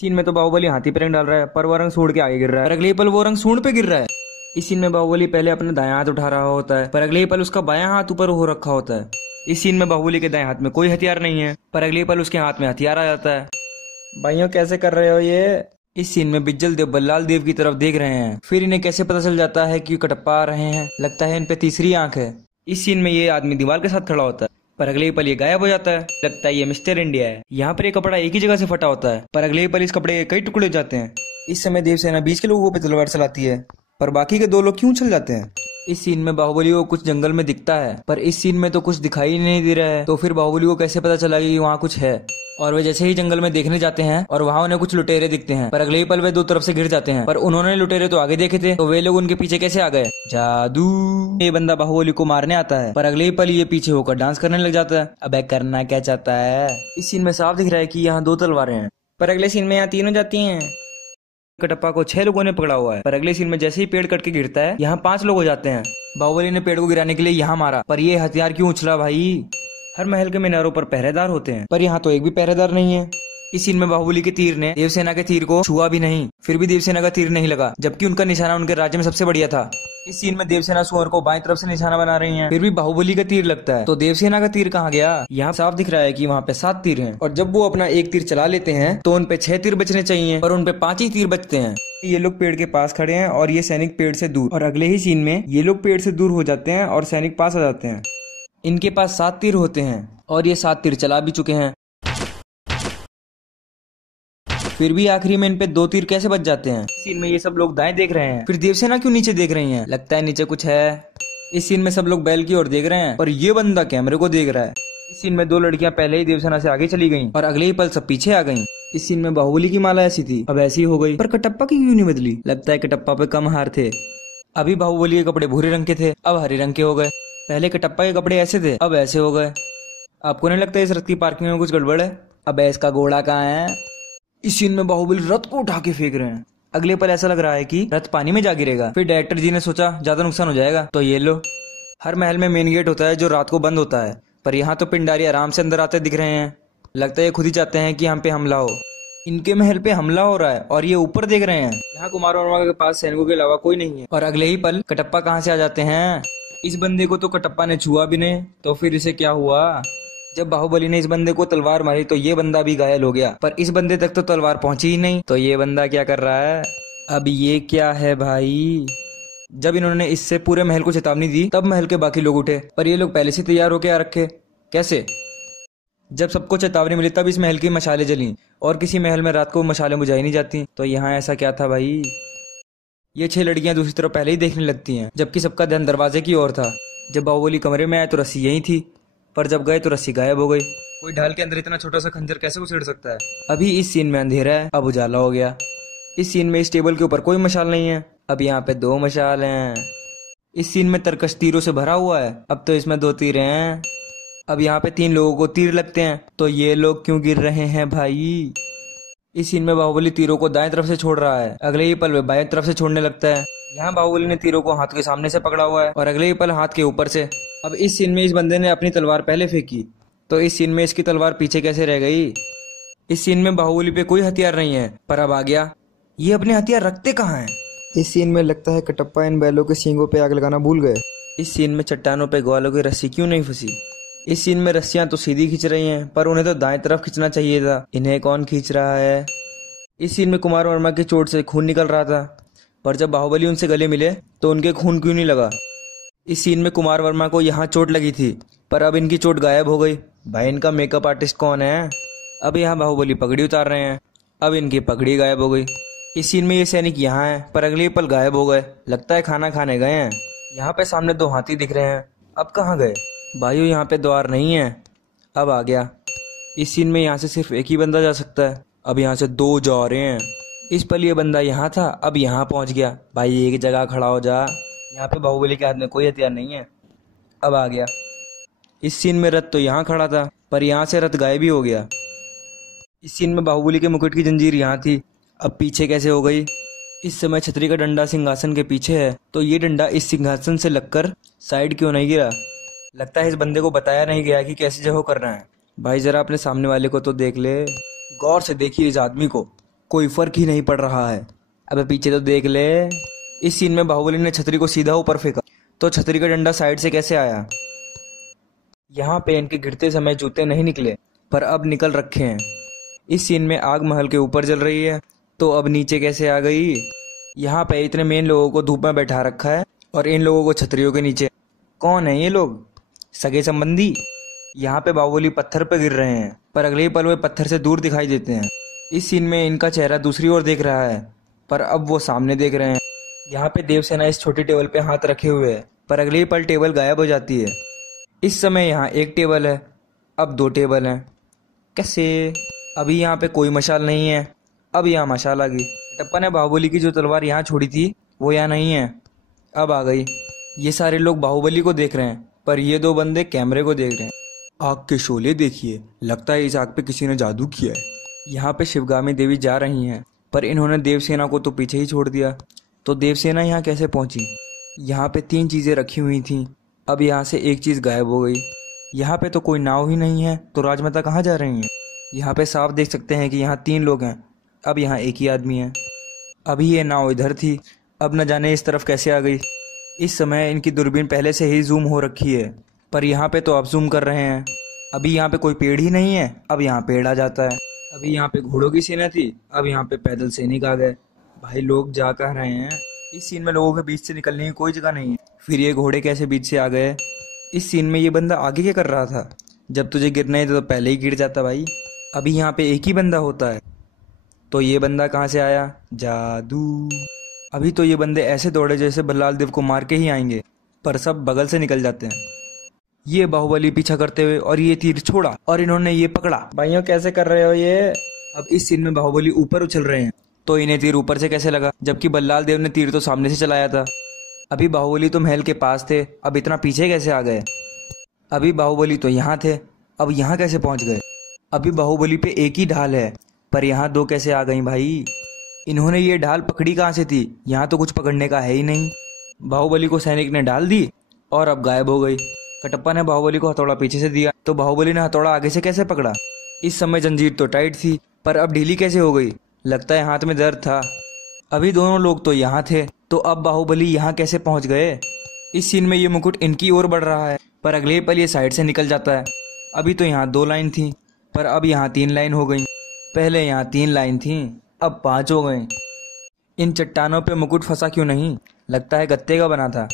Scene में तो बाहुबली हाथी पे रंग डाल रहा है, पर वो रंग सूंड के आगे गिर रहा है, पर अगले ही पल वो रंग सूंड पे गिर रहा है। इस सीन में बाहुबली पहले अपना दायां हाथ उठा रहा होता है, पर अगले ही पल उसका बायां हाथ ऊपर हो रखा होता है। इस सीन में बाहुबली के दाएं हाथ में कोई हथियार नहीं है, पर अगले ही पल उसके हाथ में हथियार आ जाता है। भाइयों कैसे कर रहे हो ये? इस सीन में बिज्जल देव बल्लाल देव की तरफ देख रहे हैं। फिर इन्हें कैसे पता चल जाता है कि कटप्पा आ रहे हैं। लगता है इन पे तीसरी आंख है। इस सीन में ये आदमी दीवार के साथ खड़ा होता है, पर अगले ही पल ये गायब हो जाता है। लगता है ये मिस्टर इंडिया है। यहाँ पर ये कपड़ा एक ही जगह से फटा होता है, पर अगले ही पल इस कपड़े के कई टुकड़े हो जाते हैं। इस समय देवसेना बीच के लोगों पे तलवार चलाती है, पर बाकी के दो लोग क्यों चल जाते हैं? इस सीन में बाहुबली को कुछ जंगल में दिखता है, पर इस सीन में तो कुछ दिखाई नहीं दे रहा है। तो फिर बाहुबली को कैसे पता चला कि वहाँ कुछ है? और वे जैसे ही जंगल में देखने जाते हैं और वहाँ उन्हें कुछ लुटेरे दिखते हैं, पर अगले ही पल वे दो तरफ से गिर जाते हैं। पर उन्होंने लुटेरे तो आगे देखे थे, तो वे लोग उनके पीछे कैसे आ गए? जादू। ये बंदा बाहुबली को मारने आता है, पर अगले ही पल ये पीछे होकर डांस करने लग जाता है। अबे करना क्या चाहता है? इस सीन में साफ दिख रहा है कि यहाँ दो तलवारें हैं, पर अगले सीन में यहाँ तीन हो जाती हैं। कटप्पा को 6 लोगों ने पकड़ा हुआ है, पर अगले सीन में जैसे ही पेड़ कट के गिरता है, यहाँ 5 लोग हो जाते हैं। बाहुबली ने पेड़ को गिराने के लिए यहाँ मारा, पर ये हथियार क्यों उछला भाई? हर महल के मीनारों पर पहरेदार होते हैं, पर यहाँ तो एक भी पहरेदार नहीं है। इस सीन में बाहुबली के तीर ने देवसेना के तीर को छुआ भी नहीं, फिर भी देवसेना का तीर नहीं लगा, जबकि उनका निशाना उनके राज्य में सबसे बढ़िया था। इस सीन में देवसेना सुअर को बाएं तरफ से निशाना बना रही है, फिर भी बाहुबली का तीर लगता है। तो देवसेना का तीर कहाँ गया? यहाँ साफ दिख रहा है कि वहाँ पे 7 तीर हैं, और जब वो अपना एक तीर चला लेते हैं तो उन पे 6 तीर बचने चाहिए, पर उन पे 5 ही तीर बचते हैं। ये लोग पेड़ के पास खड़े हैं और ये सैनिक पेड़ से दूर, और अगले ही सीन में ये लोग पेड़ से दूर हो जाते हैं और सैनिक पास आ जाते हैं। इनके पास 7 तीर होते हैं और ये 7 तीर चला भी चुके हैं, फिर भी आखिरी में इन पे 2 तीर कैसे बच जाते हैं? इस सीन में ये सब लोग दाएं देख रहे हैं, फिर देवसेना क्यों नीचे देख रही है? लगता है नीचे कुछ है। इस सीन में सब लोग बैल की ओर देख रहे हैं, पर ये बंदा कैमरे को देख रहा है। इस सीन में 2 लड़कियां पहले ही देवसेना से आगे चली गईं और अगले ही पल सब पीछे आ गईं। इस सीन में बाहुबली की माला ऐसी थी, अब ऐसी हो गई, पर कटप्पा की क्यों नहीं बदली? लगता है कटप्पा पे कम हार थे। अभी बाहुबली के कपड़े भूरे रंग के थे, अब हरे रंग के हो गए। पहले कटप्पा के कपड़े ऐसे थे, अब ऐसे हो गए। आपको नहीं लगता इस रथ की पार्किंग में कुछ गड़बड़ है? अब इसका घोड़ा कहाँ है? इस सीन में बाहुबली रथ को उठा के फेंक रहे हैं। अगले पल ऐसा लग रहा है कि रथ पानी में जा गिरेगा। फिर डायरेक्टर जी ने सोचा ज्यादा नुकसान हो जाएगा, तो ये लो। हर महल में मेन गेट होता है जो रात को बंद होता है, पर यहाँ तो पिंडारी आराम से अंदर आते दिख रहे हैं। लगता है ये खुद ही चाहते हैं कि हम पे हमला हो। इनके महल पे हमला हो रहा है और ये ऊपर देख रहे हैं। यहाँ कुमार वर्मा के पास सैनिकों के अलावा कोई नहीं है, और अगले ही पल कटप्पा कहाँ से आ जाते हैं? इस बंदे को तो कटप्पा ने छुआ भी नहीं, तो फिर इसे क्या हुआ? जब बाहुबली ने इस बंदे को तलवार मारी तो ये बंदा भी घायल हो गया, पर इस बंदे तक तो तलवार पहुंची ही नहीं। तो ये बंदा क्या कर रहा है? अब ये क्या है भाई? जब इन्होंने इससे पूरे महल को चेतावनी दी, तब महल के बाकी लोग उठे, पर ये लोग पहले से तैयार होके आ रखे। कैसे? जब सबको चेतावनी मिली तब इस महल की मशालें जली, और किसी महल में रात को मशालें बुझाई नहीं जाती। तो यहाँ ऐसा क्या था भाई? ये 6 लड़कियां दूसरी तरफ पहले ही देखने लगती हैं, जबकि सबका ध्यान दरवाजे की ओर था। जब बाहुबली कमरे में आए तो रस्सी यही थी, पर जब गए तो रस्सी गायब हो गई। कोई ढाल के अंदर इतना छोटा सा खंजर कैसे उछेड़ सकता है? अभी इस सीन में अंधेरा है, अब उजाला हो गया। इस सीन में इस टेबल के ऊपर कोई मशाल नहीं है, अब यहाँ पे 2 मशाल हैं। इस सीन में तरकश तीरों से भरा हुआ है, अब तो इसमें 2 तीर हैं। अब यहाँ पे 3 लोगों को तीर लगते हैं, तो ये लोग क्यों गिर रहे हैं भाई? इस सीन में बाहुबली तीरों को दाएं तरफ से छोड़ रहा है, अगले ही पल वे बाएं तरफ से छोड़ने लगता है। यहाँ बाहुबली ने तीरों को हाथ के सामने से पकड़ा हुआ है और अगले ही पल हाथ के ऊपर से। अब इस सीन में इस बंदे ने अपनी तलवार पहले फेंकी, तो इस सीन में इसकी तलवार पीछे कैसे रह गई? इस सीन में बाहुबली पे कोई हथियार नहीं है, पर अब आ गया। ये अपने हथियार रखते कहाँ हैं? इस सीन में लगता है कटप्पा इन बैलों के सींगों पे आग लगाना भूल गए। इस सीन में चट्टानों पे ग्वालों की रस्सी क्यों नहीं फंसी? इस सीन में रस्सियां तो सीधी खींच रही हैं, पर उन्हें तो दाएं तरफ खींचना चाहिए था। इन्हें कौन खींच रहा है? इस सीन में कुमार वर्मा की चोट से खून निकल रहा था, पर जब बाहुबली उनसे गले मिले तो उनके खून क्यों नहीं लगा? इस सीन में कुमार वर्मा को यहाँ चोट लगी थी, पर अब इनकी चोट गायब हो गई। भाई इनका मेकअप आर्टिस्ट कौन है? अब यहाँ बाहुबली पगड़ी उतार रहे हैं, अब इनकी पगड़ी गायब हो गई। इस सीन में ये सैनिक यहाँ है, पर अगले पल गायब हो गए। लगता है खाना खाने गए हैं। यहाँ पे सामने 2 हाथी दिख रहे हैं, अब कहाँ गए? भाइयों यहाँ पे द्वार नहीं है, अब आ गया। इस सीन में यहाँ से सिर्फ एक ही बंदा जा सकता है, अब यहाँ से 2 जा रहे हैं। इस पल ये बंदा यहाँ था, अब यहाँ पहुँच गया। भाई एक जगह खड़ा हो जा। यहाँ पे बाहुबली के हाथ में कोई हथियार नहीं है, अब आ गया। इस सीन में रथ तो यहाँ खड़ा था, पर यहाँ से रथ गायब ही हो गया। इस सीन में बाहुबली के मुकुट की जंजीर यहाँ थी, अब पीछे कैसे हो गई? इस समय छतरी का डंडा सिंहासन के पीछे है, तो ये डंडा इस सिंहासन से लगकर साइड क्यों नहीं गिरा? लगता है इस बंदे को बताया नहीं गया कि कैसे जहो करना है। भाई जरा अपने सामने वाले को तो देख ले, गौर से देखिए इस आदमी को। कोई फर्क ही नहीं पड़ रहा है। अबे पीछे तो देख ले। इस सीन में बाहुबली ने छतरी को सीधा ऊपर फेंका तो छतरी का डंडा साइड से कैसे आया। यहाँ पे इनके गिरते समय जूते नहीं निकले पर अब निकल रखे हैं। इस सीन में आग महल के ऊपर जल रही है तो अब नीचे कैसे आ गई। यहाँ पे इतने मेन लोगों को धूप में बैठा रखा है और इन लोगों को छतरियों के नीचे। कौन है ये लोग, सगे संबंधी। यहाँ पे बाहुबली पत्थर पे गिर रहे हैं पर अगले ही पल वे पत्थर से दूर दिखाई देते हैं। इस सीन में इनका चेहरा दूसरी ओर देख रहा है पर अब वो सामने देख रहे हैं। यहाँ पे देवसेना इस छोटी टेबल पे हाथ रखे हुए है पर अगले ही पल टेबल गायब हो जाती है। इस समय यहाँ एक टेबल है, अब 2 टेबल हैं। कैसे? अभी यहाँ पे कोई मशाल नहीं है, अब यहाँ मशाल आ गई। कटप्पा ने बाहुबली की जो तलवार यहाँ छोड़ी थी वो यहाँ नहीं है, अब आ गई। ये सारे लोग बाहुबली को देख रहे हैं पर ये 2 बंदे कैमरे को देख रहे हैं। आग के शोले देखिए, लगता है इस आग पे किसी ने जादू किया है। यहाँ पे शिवगामी देवी जा रही हैं पर इन्होंने देवसेना को तो पीछे ही छोड़ दिया। तो देवसेना यहाँ कैसे पहुंची। यहाँ पे 3 चीजें रखी हुई थी, अब यहाँ से एक चीज गायब हो गई। यहाँ पे तो कोई नाव ही नहीं है तो राजमाता कहाँ जा रही हैं। यहाँ पे साफ देख सकते हैं कि यहाँ 3 लोग हैं, अब यहाँ एक ही आदमी है। अभी ये नाव इधर थी, अब न जाने इस तरफ कैसे आ गई। इस समय इनकी दूरबीन पहले से ही जूम हो रखी है पर यहाँ पे तो अब जूम कर रहे हैं। अभी यहाँ पे कोई पेड़ ही नहीं है, अब यहाँ पेड़ आ जाता है। अभी यहाँ पे घोड़ों की सेना थी, अब यहाँ पे पैदल सैनिक आ गए। भाई लोग जा कह रहे हैं। इस सीन में लोगों के बीच से निकलने की कोई जगह नहीं है। फिर ये घोड़े कैसे बीच से आ गए। इस सीन में ये बंदा आगे क्या कर रहा था, जब तुझे गिरना है तो पहले ही गिर जाता भाई। अभी यहाँ पे एक ही बंदा होता है तो ये बंदा कहाँ से आया, जादू। अभी तो ये बंदे ऐसे दौड़े जैसे बल्लाल देव को मार के ही आएंगे पर सब बगल से निकल जाते हैं। ये बाहुबली पीछा करते हुए और ये तीर छोड़ा और इन्होंने ये पकड़ा। भाइयों कैसे कर रहे हो ये। अब इस सीन में बाहुबली ऊपर उछल रहे हैं तो इन्हें तीर ऊपर से कैसे लगा, जबकि बल्लाल देव ने तीर तो सामने से चलाया था। अभी बाहुबली तो महल के पास थे, अब इतना पीछे कैसे आ गए। अभी बाहुबली तो यहाँ थे, अब यहाँ कैसे पहुंच गए। अभी बाहुबली पे एक ही ढाल है पर यहाँ 2 कैसे आ गई भाई। इन्होंने ये ढाल पकड़ी कहाँ से थी, यहाँ तो कुछ पकड़ने का है ही नहीं। बाहुबली को सैनिक ने डाल दी और अब गायब हो गई। कटप्पा ने बाहुबली को हथौड़ा पीछे से दिया तो बाहुबली ने हथौड़ा आगे से कैसे पकड़ा। इस समय जंजीर तो टाइट थी पर अब ढीली कैसे हो गई, लगता है हाथ में दर्द था। अभी दोनों लोग तो यहाँ थे तो अब बाहुबली यहाँ कैसे पहुंच गए। इस सीन में ये मुकुट इनकी ओर बढ़ रहा है पर अगले पल ये साइड से निकल जाता है। अभी तो यहाँ 2 लाइन थी पर अब यहाँ 3 लाइन हो गई। पहले यहाँ 3 लाइन थी अब 5 हो गई। इन चट्टानों पे मुकुट फंसा क्यों नहीं, लगता है गत्ते का बना था।